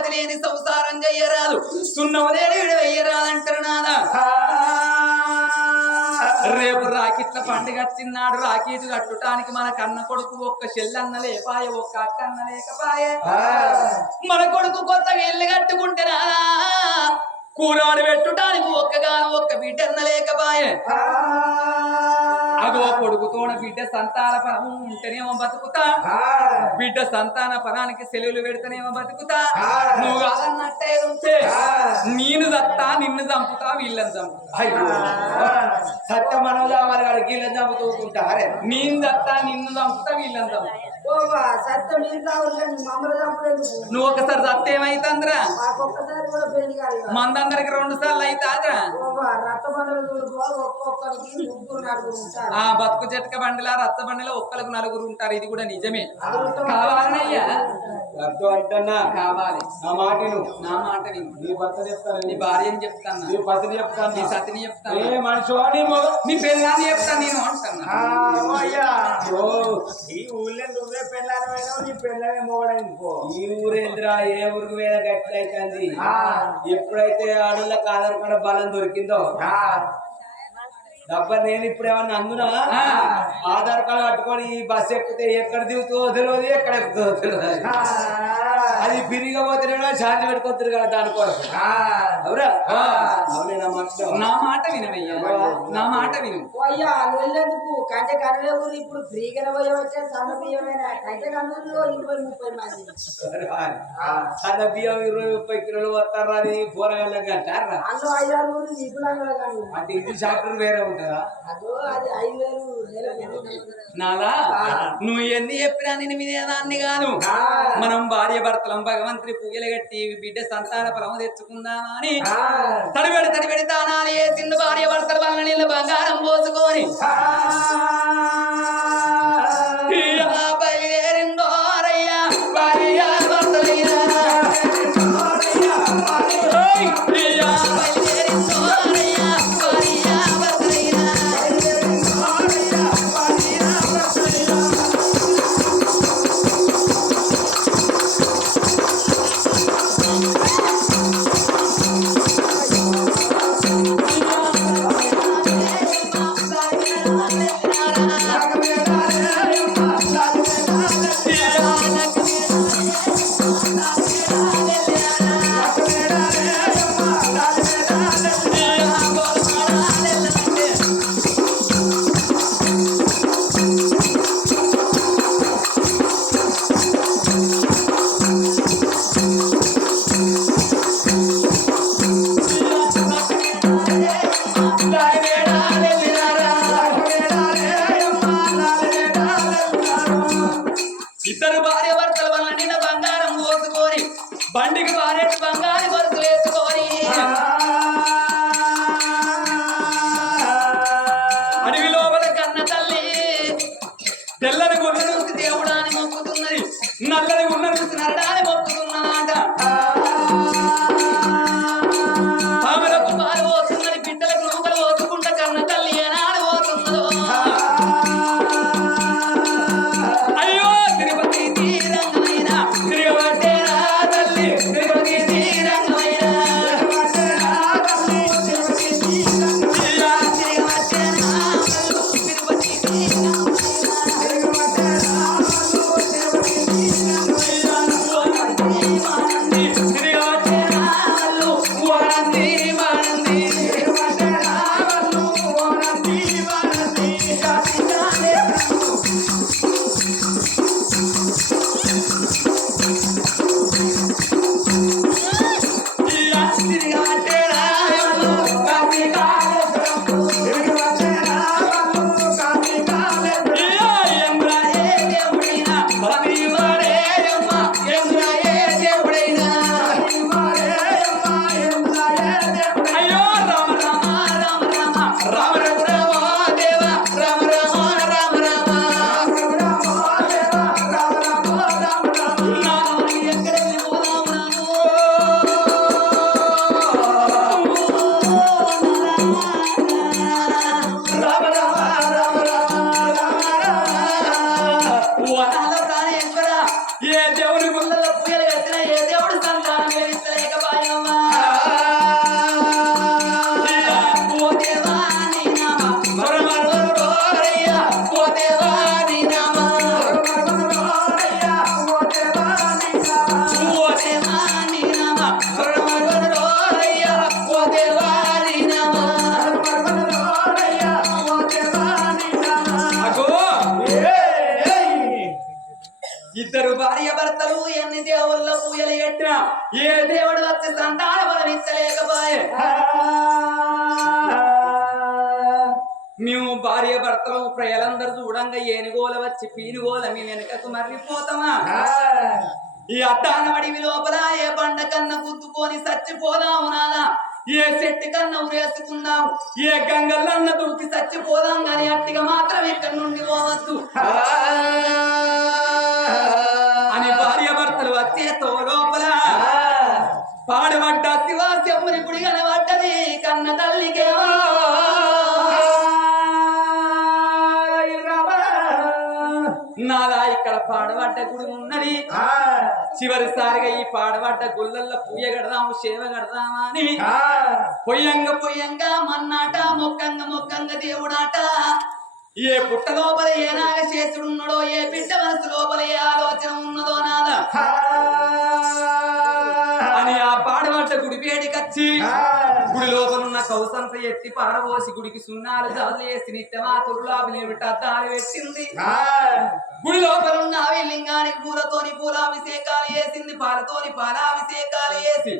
గతి లేని సంసారం చెయ్యరాదు సున్నవలేని విడవెయ్యరాదంటారు నాదా రేపు రాకిట్ల పండుగ వచ్చిన్నాడు రాకీటు కట్టుటానికి మన కన్న కొడుకు ఒక్క చెల్లన్న లేపాయ ఒక్క అక్కన్న లేకపాయ మన కొడుకు కొత్తగా ఇల్లు కట్టుకుంటే రాదా కూరాడు పెట్టుటానికి ఒక్క బిడ్డన్న లేకపాయ అగో కొడుకుతోన బిడ్డ సంతాన ఫలము ఉంటేనేమో బతుకుతా బిడ్డ సంతాన ఫలానికి సెలవులు పెడితేనేమో బతుకుతా నువ్వు కాదన్నట్టే ఉంటే నేను చత్తా నిన్ను చంపుతా వీళ్ళని చంపుతా సత్య మనోజా మరి వాడికి వీళ్ళని చంపుతూకుంటా అరే నేను చత్తా నిన్ను చంపుతా వీళ్ళని చంపుతా నువ్వు ఒకసారి చత్త ఏమైతుందిరా మందందరికి 2 సార్లు అవుతాదిరా ఆ బతుకు జట్క బండిలా రచ్చ బండిలో ఒక్కలకు 4 ఉంటారు ఇది కూడా నిజమే కావాలనయ్యా వద్దు అంటన్నా కావాలి నా మాట నా మాట నీ భర్త చెప్తాను నీ భార్యని చెప్తాను నీ పతిని చెప్తాను నీ సతిని చెప్తాను ఏ మనిషి వాడి నీ పెళ్ళాన్ని చెప్తాను నేను అంటున్నా ఈ ఊళ్ళో నువ్వే పెళ్ళానమైనా నీ పెళ్ళమే మోడైంది పో ఈ ఊరేంద్రా ఏ ఊరికి మీద గట్టి అవుతుంది ఎప్పుడైతే ఆడోళ్ళకి ఆధారపడ బలం దొరికిందో డబ్బా నేను ఇప్పుడు ఏమన్నా అందునా ఆధార్ కార్డు పట్టుకొని ఈ బస్సు ఎక్కితే ఎక్కడ దిగుతుందో తెలియదు ఎక్కడ ఎక్కుతుందో తెలియదు అది పిరిగా పోతేనే ఛార్జ్ పెట్టుకోవచ్చు కదా దానికోసం అవురా అవునే నా మాట వినవయ్యా నా మాట విను అయ్యా వెళ్ళేందుకు కంటే కనలే ఊరు ఇప్పుడు ఫ్రీగా పోయి వచ్చే సన్న బియ్యమైన కంటే కన్నూరులో 20-30 మంది సన్న బియ్యం 20-30 కిలోలు వస్తారా అని పోరగాళ్ళకి అంటారా అందులో 5-6 ఊరు విపులంగా కానీ అంటే ఇది చాప్టర్ వేరే ఉంటుందా అదో అది 5,000 నాలా నువ్వు ఎన్ని చెప్పినా నేను వినేదాన్ని కాదు మనం భార్య భర్తలం భగవంతుని పూజలు కట్టి బిడ్డ సంతాన ఫలము తెచ్చుకుందామా అని తడిబెడి దానాలు వేసిండు భార్య భర్తల వల్ల నీళ్ళు బంగారం పోసుకొని బయలుదేరిందో రయ్యా భార్య భర్తలయ్యా ఇద్దరు భార్య భర్తల వల్ల నిన్న బంగారం పోసుకొని బండికి వారేటి బంగారు వరుస వేసుకొని అడవి లోపల కన్న తల్లి తెల్లని గున్న నుంచి దేవుడాన్ని మొక్కుతున్నది నల్లని గున్న నుంచి నరడాన్ని మొక్కుతున్నమాట ఆమెలకు పాలు పోతున్నది బిడ్డలకు నూకలు పోసుకుంటా కన్న తల్లి ఏనాడు పోతున్నదో తిరుపతి తీరంగమైన తిరుగబట్టేరా తల్లి తిరుపతి తీరంగ పెట్టిన ఏ దేవుడు వచ్చి సంతాన బలం ఇచ్చలేకపోయే మేము భార్య భర్తలు ప్రజలందరూ చూడంగా ఏనుగోల వచ్చి పీనుగోల మీ వెనకకు మర్రిపోతామా ఈ అద్దాన అడివి లోపల ఏ బండ కన్నా గుద్దుకొని చచ్చిపోదాము నానా ఏ చెట్టు కన్నా ఉరేసుకుందాం ఏ గంగల్లన్న దూకి చచ్చిపోదాం గాని అట్టిగా మాత్రం ఇక్కడ నుండి పోవద్దు అని భార్య భర్తలు వచ్చే తో లోపల పాడబడ్డ శివాశంబుని గుడి కనబడ్డది కన్న తల్లికేమో నాలా ఇక్కడ పాడబడ్డ గుడి ఉన్నది చివరిసారిగా ఈ పాడబడ్డ గుళ్ళల్లో పూయ కడదాము సేవ కడదామా అని పొయ్యంగా మన్నాట మొక్కంగా దేవుడాట ఏ పుట్ట లోపల ఏ నాగశేషుడు ఉన్నాడో ఏ బిడ్డ మనసు లోపల ఏ ఆలోచన ఉన్నదో నాదా అని ఆ పాడబడ్డ గుడి వేడికచ్చి గుడి లోపల ఉన్న కౌసంత ఎత్తి పారబోసి గుడికి సున్నాలు జవలేసి నిత్యమా కురులాభినేమిటి అద్దాలు పెట్టింది గుడి లోపల ఉన్న అవి లింగానికి పూలతోని పూలాభిషేకాలు వేసింది పాలతోని పాలాభిషేకాలు వేసి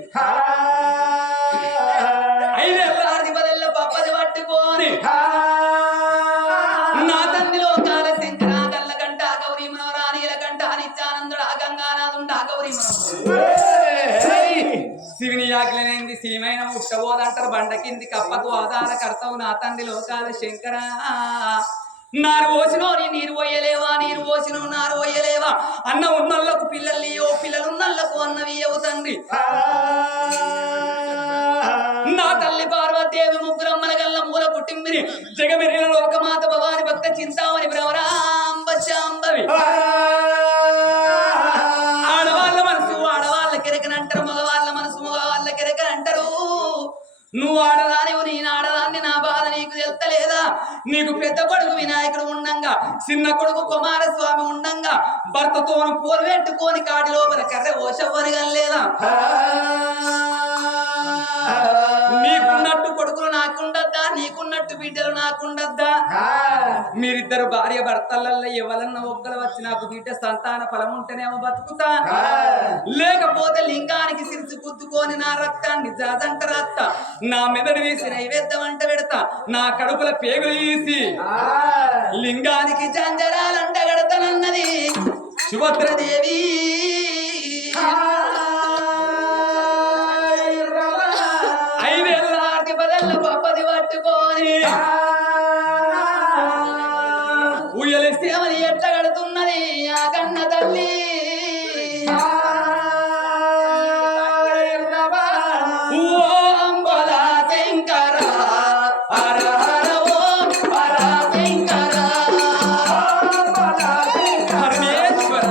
5 ఏళ్ళ 10 ఏళ్ళ పప్పది పట్టుకొని నా తండ్రి లోకాల శంకర గల్ల గంట గౌరీ మనోరాణిల గంట నిత్యానందుడు ఆ గంగానాథుండ గౌరీ శివుని యాజ్ఞలేంది శివమైన ముట్టబోదంటారు బండ కింది కప్పకు ఆధార కర్తవు నా తండ్రి లోకాల శంకర నారు పోసినో నీరు పోయలేవా నీరు పోసినో నారు పోయలేవా అన్న ఉన్నళ్ళకు పిల్లల్ని ఓ పిల్లలున్నళ్ళకు అన్నవి ఏవు తండ్రి నా తల్లి పార్వతీదేవి ముగ్గురమ్మల గల్ల మూల పుట్టిందిని జగమెరిగిన లోకమాత భవాని భక్త చింతామణి భ్రమరాంబ శాంబవి ఆడవాళ్ళ మనసు ఆడవాళ్ళ కెరకనంటారు మగవాళ్ళ మనసు మగవాళ్ళ కెరకనంటారు నువ్వు ఆడదానివు నేను ఆడదాన్ని నా బాధ నీకు తెలుస్తలేదా నీకు పెద్ద కొడుకు వినాయకుడు ఉండంగా చిన్న కొడుకు కుమారస్వామి ఉండంగా భర్తతో పోలు పెట్టుకొని కాడి లోపల కర్ర ఓషవ్వనిగలేదా నీకున్నట్టు కొడుకులు నాకుండద్దా నీకున్నట్టు బిడ్డలు నాకుండద్దా మీరిద్దరు భార్య భర్తలల్లో ఎవరన్నా ఒక్కరు వచ్చి నాకు బిడ్డ సంతాన ఫలం ఉంటేనేమో బతుకుతా లేకపోతే లింగానికి సిరిసి గుద్దుకొని నా రక్తాన్ని జాజంట రక్త నా మెదడు వేసి నైవేద్యం అంట పెడతా నా కడుపుల పేగులు వేసి లింగానికి జంజరాలంట గడతనన్నది సుభద్రదేవి 5 ఏళ్ళ 10 ఏళ్ళ పప్పది పట్టుకొని ఉయ్యలి సేవని ఎట్ల కడుతున్నది ఆ కన్న తల్లి ఓం బోలా శంకర హర హర ఓం హర శంకర పరమేశ్వర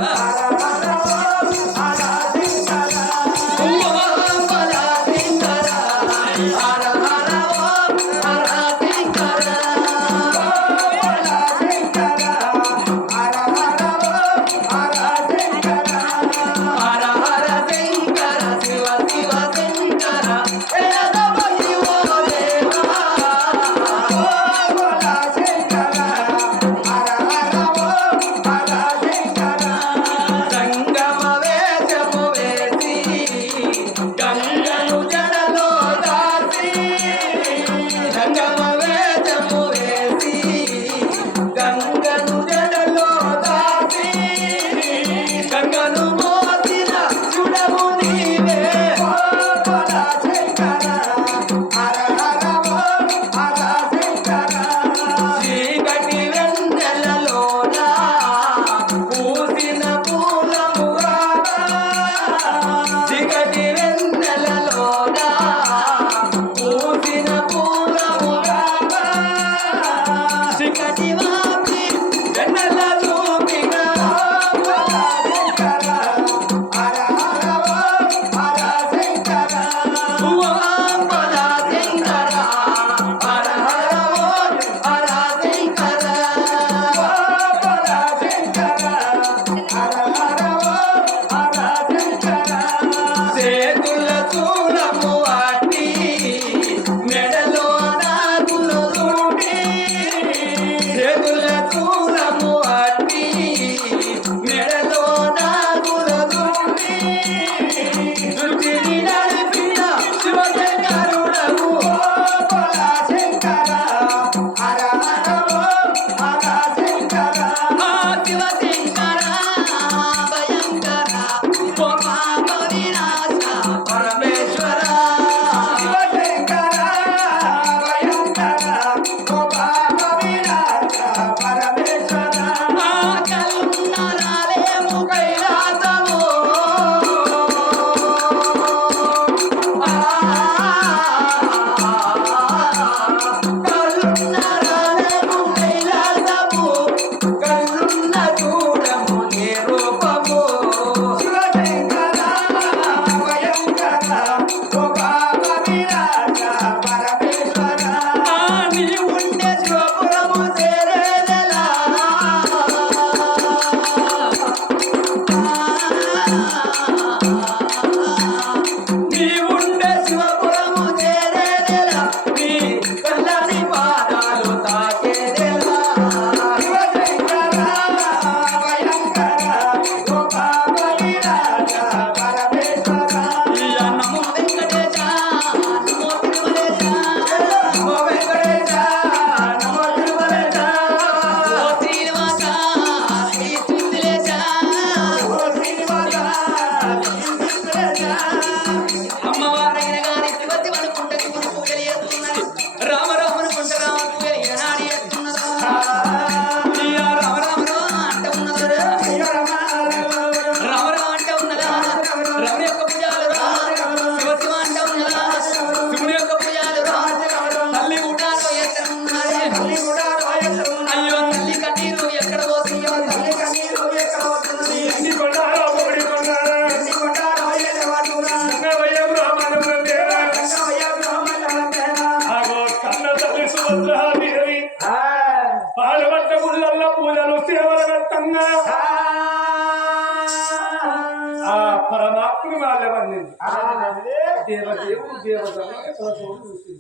దేవదేవుడు దేవతమ్మ ఎక్కడ చూసింది.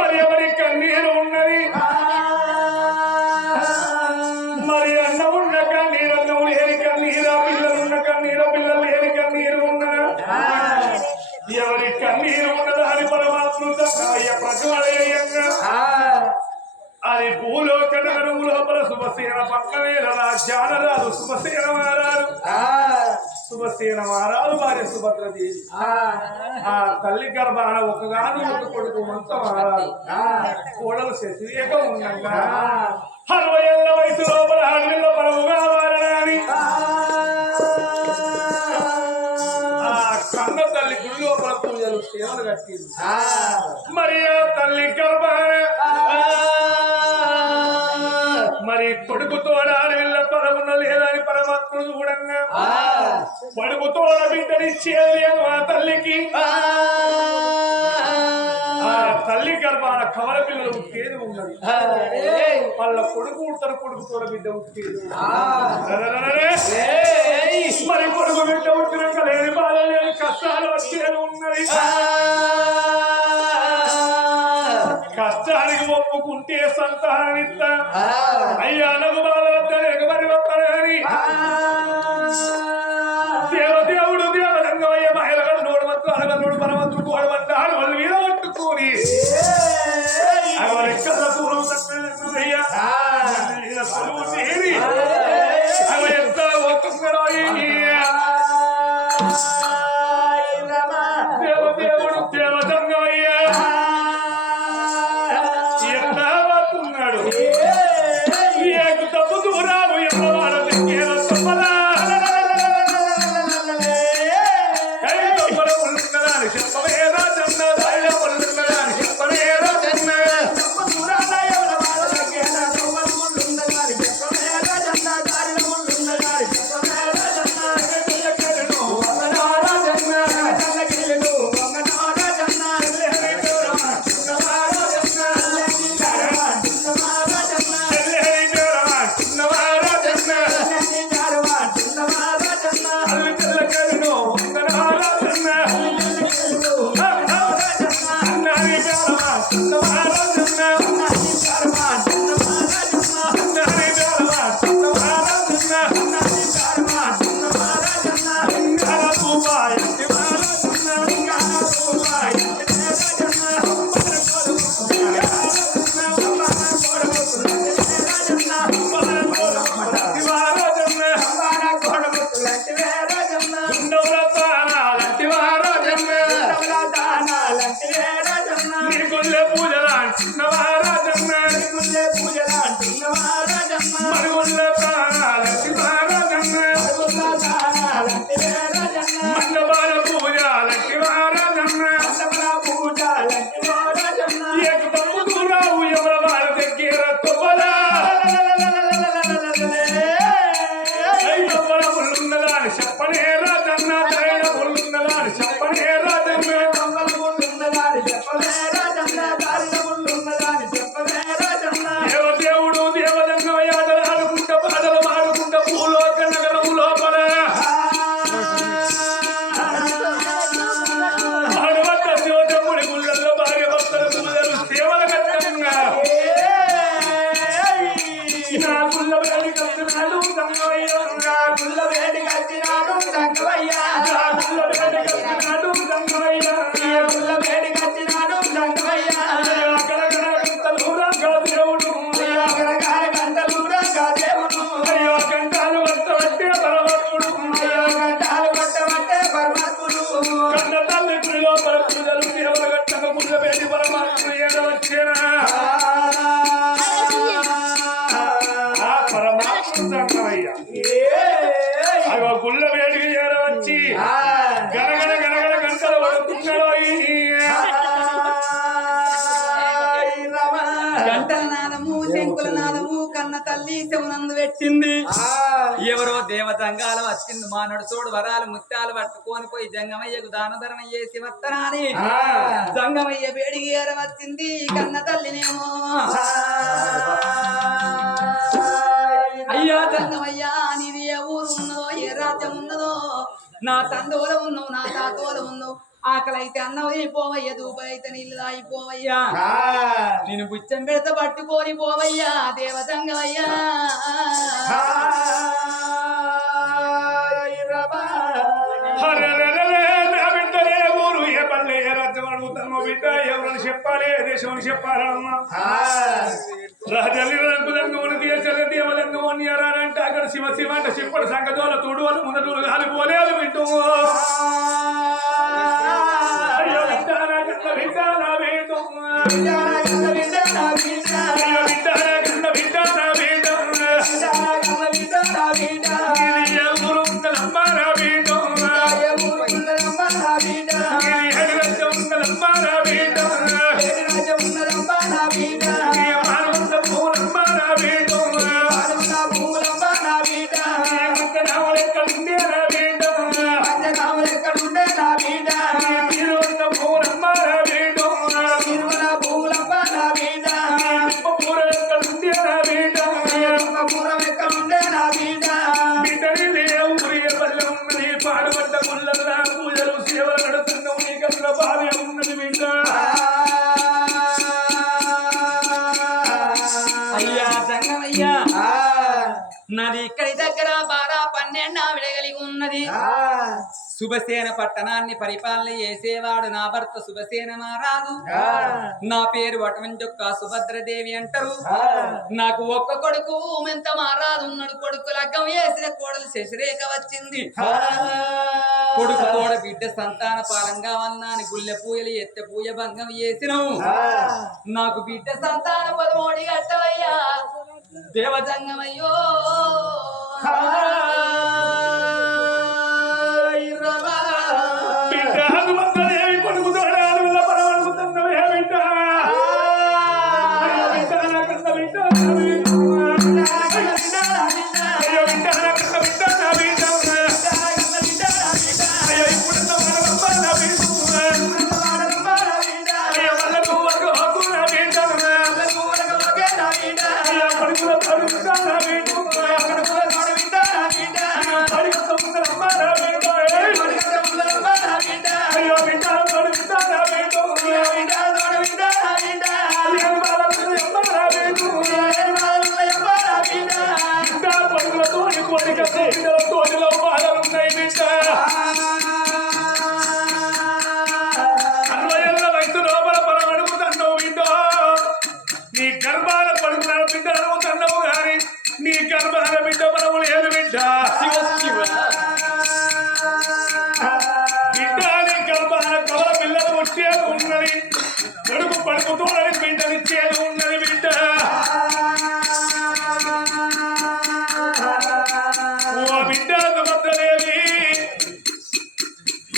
మరి ఎవరి కన్నీరు ఉన్నది, మరి అన్న ఉన్న కన్నీరు అన్నం లేని కన్నీరా, పిల్లలు ఉన్న కన్నీరు పిల్లలు లేని కన్నీరు ఉన్నదా, ఎవరి కన్నీరు ఉన్నదా అని పరమాత్మ ప్రజలయంగా అది భూలోక నగరం లోపల శుభసేన పక్కనే రాజ్యానరాలు శుభసేన మారారు. శుభసేన మారాలు వారి సుభద్రదేవి ఆ తల్లి గర్భాన ఒకగాను ఒక కొడుకు మంత మారాలు. కోడలు శశిరేఖ ఉండగా 60 ఏళ్ల వయసు లోపల అడవిలో పరము కావాలని ఆ కన్న తల్లి గుడి లోపల పూజలు సేవలు కట్టింది. మరి ఆ తల్లి గర్భాన మరి కొడుకుతో అడవిల్ల పరమున్న లేదని పరమాత్మ చూడంగా కొడుకుతో బిడ్డనిచ్చేది ఆ తల్లికి ఆ తల్లి గర్భాన కవల పిల్లలు ఉట్టేది ఉన్నది. వాళ్ళ కొడుకు ఉడతారు, కొడుకుతో బిడ్డ ఉట్టేది. మరి కొడుకు బిడ్డ ఉట్టినాక లేని బాధ లేని కష్టాలు వచ్చేది ఉన్నది. కష్టానికి ఒప్పుకుంటే సంతానమిత్త అయ్యా నగు బాధ ఎగబడి వస్తానని దేవదేవుడు దేవరంగమయ్య మహిళగా నోడవద్దు అనగనుడు పరమద్దు కోడబడ్డాడు వాళ్ళు మీద పట్టుకొని ఎక్కడ పూర్వం అయ్యా అవి ఎంత పోతున్నాడో దేవదేవుడు దేవరంగమయ్య గుళ్ళ వేడికి చేరవచ్చి గనగన గనగన గంటలు పడుతున్నాడు. గంటల నాదము శంకుల నాదము కన్న తల్లి శవునందు పెట్టింది. ఎవరో దేవతంగాలు వచ్చింది మా నడుచోడు వరాలు ముత్యాలు పట్టుకొని పోయి జంగమయ్యకు దాన ధర్మ చేసి వత్తరాని జంగమయ్య వేడికి ఏరవచ్చింది. కన్న తల్లినేమో అయ్యో జంగమయ్యా నీది ఏ ఊరు ఉన్నదో ఏ రాజ్యం ఉన్నదో నా తండ్రి ఉన్నావు నా తాతోల ఉన్నావు ఆకలైతే అన్నం అయిపోవయ్యా దూపైతే నీళ్ళు తాగిపోవయ్యా నేను బుచ్చం పెడత పట్టుకొని పోవయ్యా దేవతంగవయ్యా ఎవరని చెప్పాలి దేశం చెప్పాలమ్మా రాజల్లిరంగులంగమని దేవలంగమని ఎరారంటే అక్కడ శివ శివ అంటే చెప్పడు సంగతోల తోడువలు ముందటూరు కాలిపోలేదు వింటూ అయ్యో వింటారా కన్న వింటారా వేదం అయ్యో వింటారా కన్న వింటారా వేదం నాది ఇక్కడి దగ్గర బారా 12 విడగలిగి ఉన్నది శుభసేన పట్టణాన్ని పరిపాలన చేసేవాడు నా భర్త శుభసేన మహారాజు నా పేరు వటవంజొక్క సుభద్రదేవి అంటారు నాకు ఒక్క కొడుకు మెంత మహారాజు ఉన్నాడు కొడుకు లగ్గం వేసిన కోడలు శశిరేఖ వచ్చింది కొడుకు తోడ బిడ్డ సంతాన పాలంగా వన్నాని గుళ్ళె పూయలు ఎత్తె పూయ భంగం చేసినవు నాకు బిడ్డ సంతాన పదమోడి గట్టవయ్యా దేవజంగమయ్యో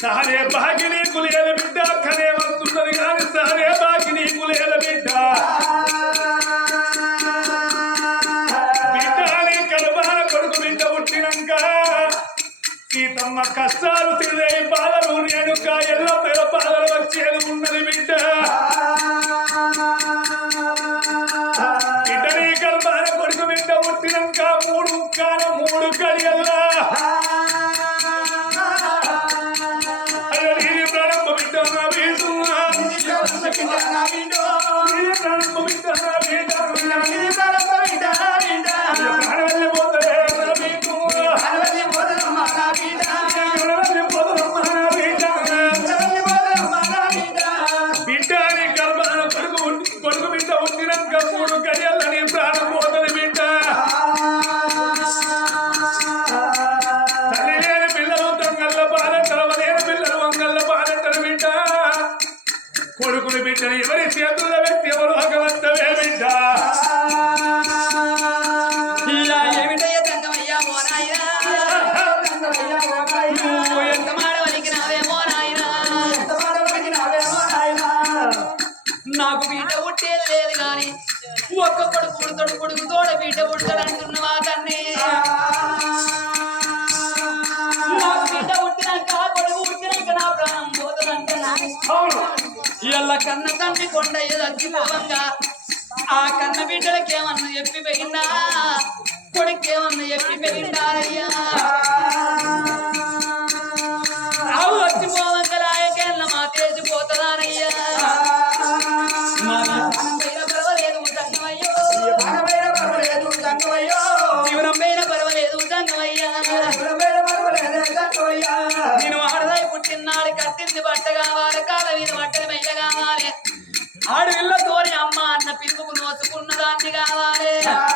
సహనే బాగిని కులేల బిడ్డ కనే వస్తున్నది కానీ సహనే బాగిని కులేల బిడ్డ బిడ్డని కలబాల కొడుకు బిడ్డ పుట్టినాక సీతమ్మ కష్టాలు తిరిగే బాధలు నేను ఎల్ల పేర బాధలు వచ్చేది ఉన్నది బిడ్డ బిడ్డని కలబాల కొడుకు బిడ్డ పుట్టినాక 3 గడియల్లా కొడుకుని బిడ్డని ఎవరి చేతుల్లో వ్యక్తి ఎవరు భగవంతమే బిడ్డ ఏమిటయ్యా తంగమయ్యా ఓ నాయనా ఎంత మాడవనికి నావేమో నాయనా నాకు బిడ్డ పుట్టేది లేదు గాని ఒక్క కొడుకు పుడతాడు కొడుకు తోడ బిడ్డ పుడతాడు అంటున్నావా కన్నీ నాకు బిడ్డ పుట్టినాక కొడుకు పుట్టినాక నా ప్రాణం పోతుందంటే ఇళ్ళ కన్న తండ్రి కొండ చచ్చిపోవంగా ఆ కన్న బిడ్డలకేమన్నా చెప్పి పెరిగిందా కొడుకేమన్నా చెప్పి పెరిగిందా అయ్యా చచ్చిపోవంకలాయకెళ్ళ మా తేసిపోతుందానయ్యా మనం పైన పర్వాలేదు సంగమయ్యో జీవనం పైన పర్వాలేదు సంగమయ్యా నేను ఆడదాయి పుట్టినాడు కట్టింది బట్ట కావాలి కాల మీద బట్టలు మెయ్య కావాలి ఆడవిల్లతోని అమ్మ అన్న పిలుపుకు నోసుకున్న దాన్ని కావాలి